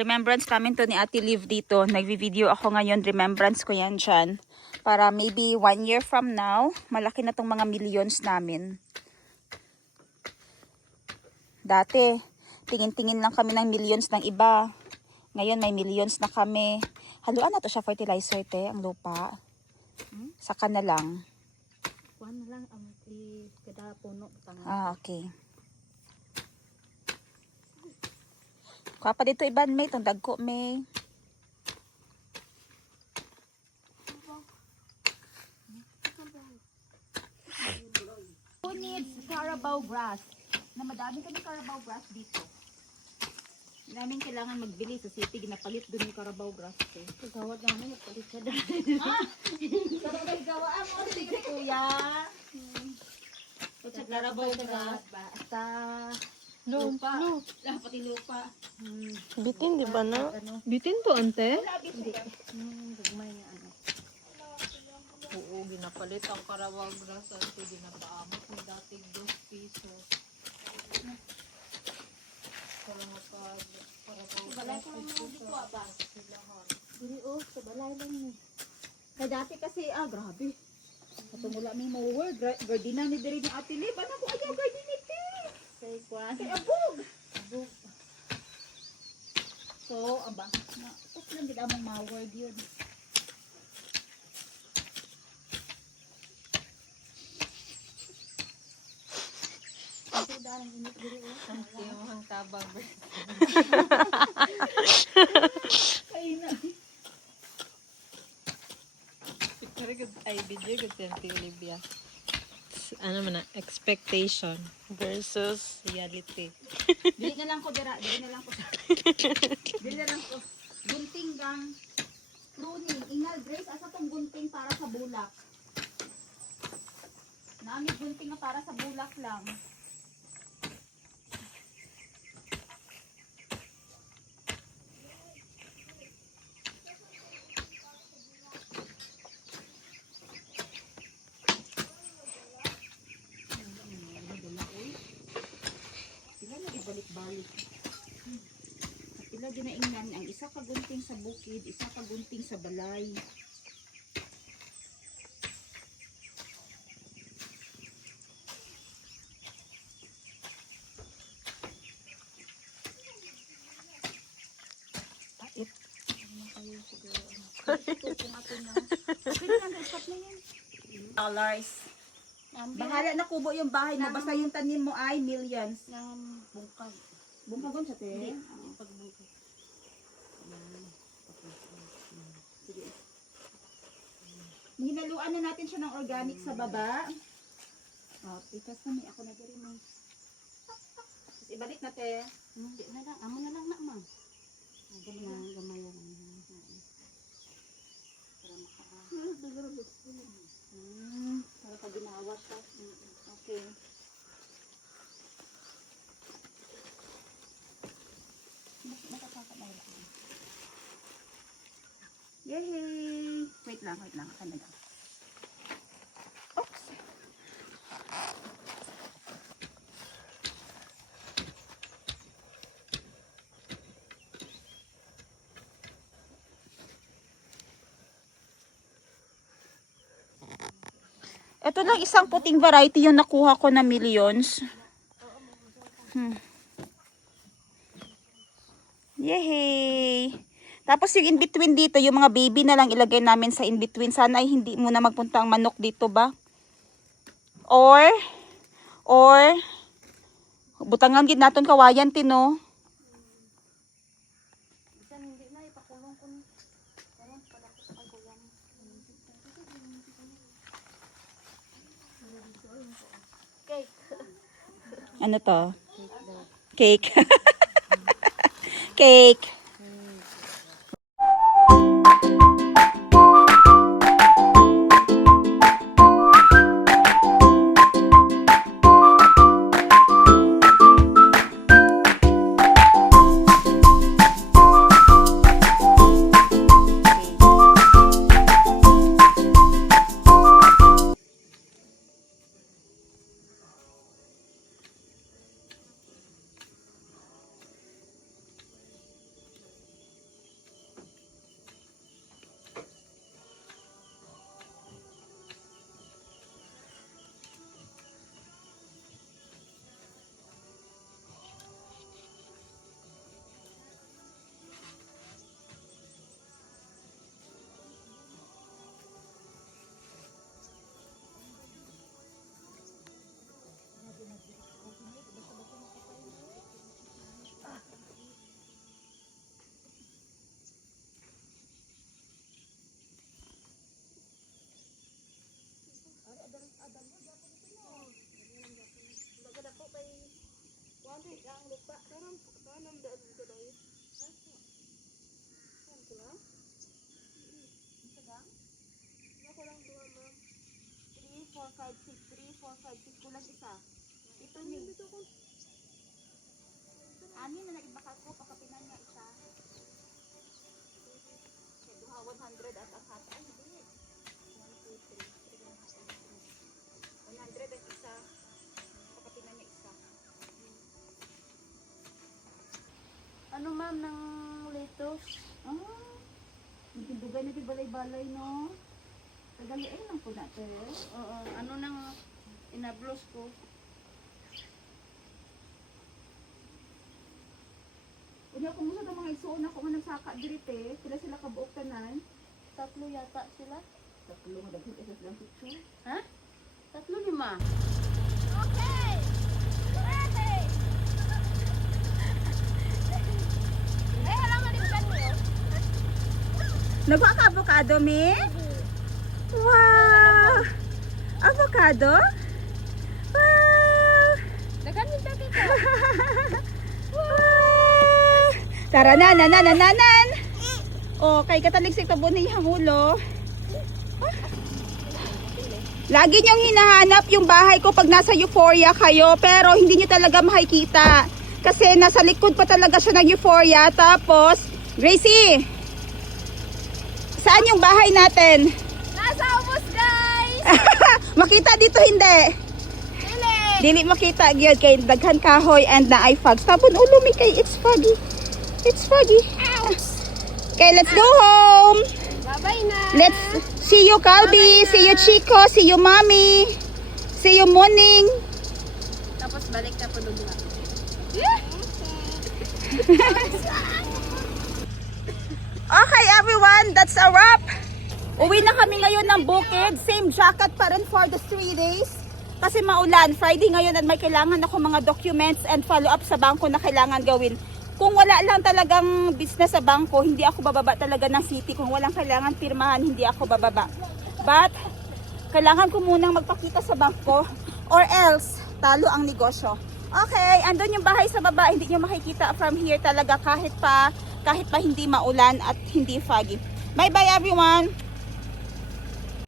Remembrance namin to ni Ate Liv dito. Nagvi-video ako ngayon. Remembrance ko yan dyan. Para maybe 1 year from now, malaki na tong mga millions namin. Dati, tingin-tingin lang kami ng millions ng iba. Ngayon may millions na kami. Haluan na to siya fertilizer te, ang lupa. Saka na lang. Kuha na lang ang kada puno. Ah, okay. Kuha pa dito iban may, itong dagko may. Who needs Carabao grass? Na madami kami Carabao grass dito. Namin kailangan magbili sa city, ginapalit dun yung Carabao grass. Gawad naman yung palit ka dahil. Sabay gawaan mo, sige kuya. Sa Carabao grass. Basta Lupa. pati lupa. Bitin, di ba na? Bitin to, ante? Gagmay na ano. Oo, ginapalit ang Carabao grass at ginapaamot ng dating 2 pesos. Para Carabao Balay grass ko lang ito dito sa ba? silahan. Dili sa balay lang ni. Kaya dati kasi, grabe. Katong wala may mower, gardina ni diri ni Ate Liv. Ano ko ayaw gardina ni Say kuha. Kay abog. So, tapos lang gid among mower yun. Kasi darang init diri Ang tiyong tabang version. Ay na. Pero ay video ko sa Olivia. Ano man na, expectation versus reality. Dili na lang ko dira, dili na lang ko. Dili na lang ko. Gunting gang pruning. Ingal Grace, asa tong gunting para sa bulak? Naamig gunting na para sa bulak lang. Sila na ibalik-balik. Sila ginaingnan ang isa ka gunting sa bukid, isa ka gunting sa balay. Pait. Ano kayo siguro? Ito kung ato na. Okay na lang, stop na yan. Dollars. Bahala na kubo yung bahay mo. Basta yung tanim mo ay millions. Ng bungkag. Bungkagon sa te? Hindi. Pagbungkag. Sige. Hinaluan na natin siya ng organic sa baba. Pikas na may ako na diri mo. Tapos ibalik na te. Hindi na lang. Amo na lang na ma. Gamay lang. Para Para pag ginawat ka. Okay. Yay! Wait lang. Akan na lang. Oops! Ito lang isang puting variety yung nakuha ko na millions. Yay! Tapos yung in-between dito, yung mga baby na lang ilagay namin sa in-between. Sana ay hindi muna magpunta ang manok dito ba? Or, butangan gid naton kawayan tino. hindi na ipakulong ko ni. Karon padako sa pagkuyan. Cake. Ano to? Cake. Cake. 4, 5, 6, kulang isa. Ito ni. Ani na nagibakal ko, pakapinan niya isa. Okay, duha 100 at ang hata. Ay, hindi. 1, 2, 3, 100 at isa. Pakapinan niya isa. Ano ma'am ng lettuce? Nagdugay na di balay-balay, no? Tagaliin lang po natin. Oo, ano nang inablos ko? Unya kung gusto ng mga igsuon ako nga nagsaka dirite, sila kabuok tanan. 3 yata sila. Tatlo nga daghan isa silang picture. Ha? 3, 5. Nagwa ka avocado, mi? Wow! Avocado? Wow! Dagan yung dati ka. Wow! Tara na, nanan! Oh, kay kataligsik tabo ni hangulo. Lagi niyong hinahanap yung bahay ko pag nasa Euphoria kayo, pero hindi niyo talaga makikita. Kasi nasa likod pa talaga siya ng Euphoria. Tapos, Gracie! Saan yung bahay natin? Nasa ubos guys! Makita dito hindi. Dili makita gyud kay daghan kahoy and na ay fog. Sabon ulo mi kay it's foggy. It's foggy. Okay, let's go home. Bye-bye na! Let's see you Calby, see you Chico, see you Mommy. See you Morning. Tapos balik ka po doon. Okay everyone, that's a wrap. Uwi na kami ngayon ng bukid. Same jacket pa rin for the 3 days. Kasi maulan. Friday ngayon at may kailangan ako mga documents and follow-up sa bangko na kailangan gawin. Kung wala lang talagang business sa bangko, hindi ako bababa talaga ng city. Kung walang kailangan pirmahan, hindi ako bababa. But, kailangan ko munang magpakita sa bangko or else, talo ang negosyo. Okay, andun yung bahay sa baba. Hindi nyo makikita from here talaga kahit pa hindi maulan at hindi foggy. Bye-bye everyone!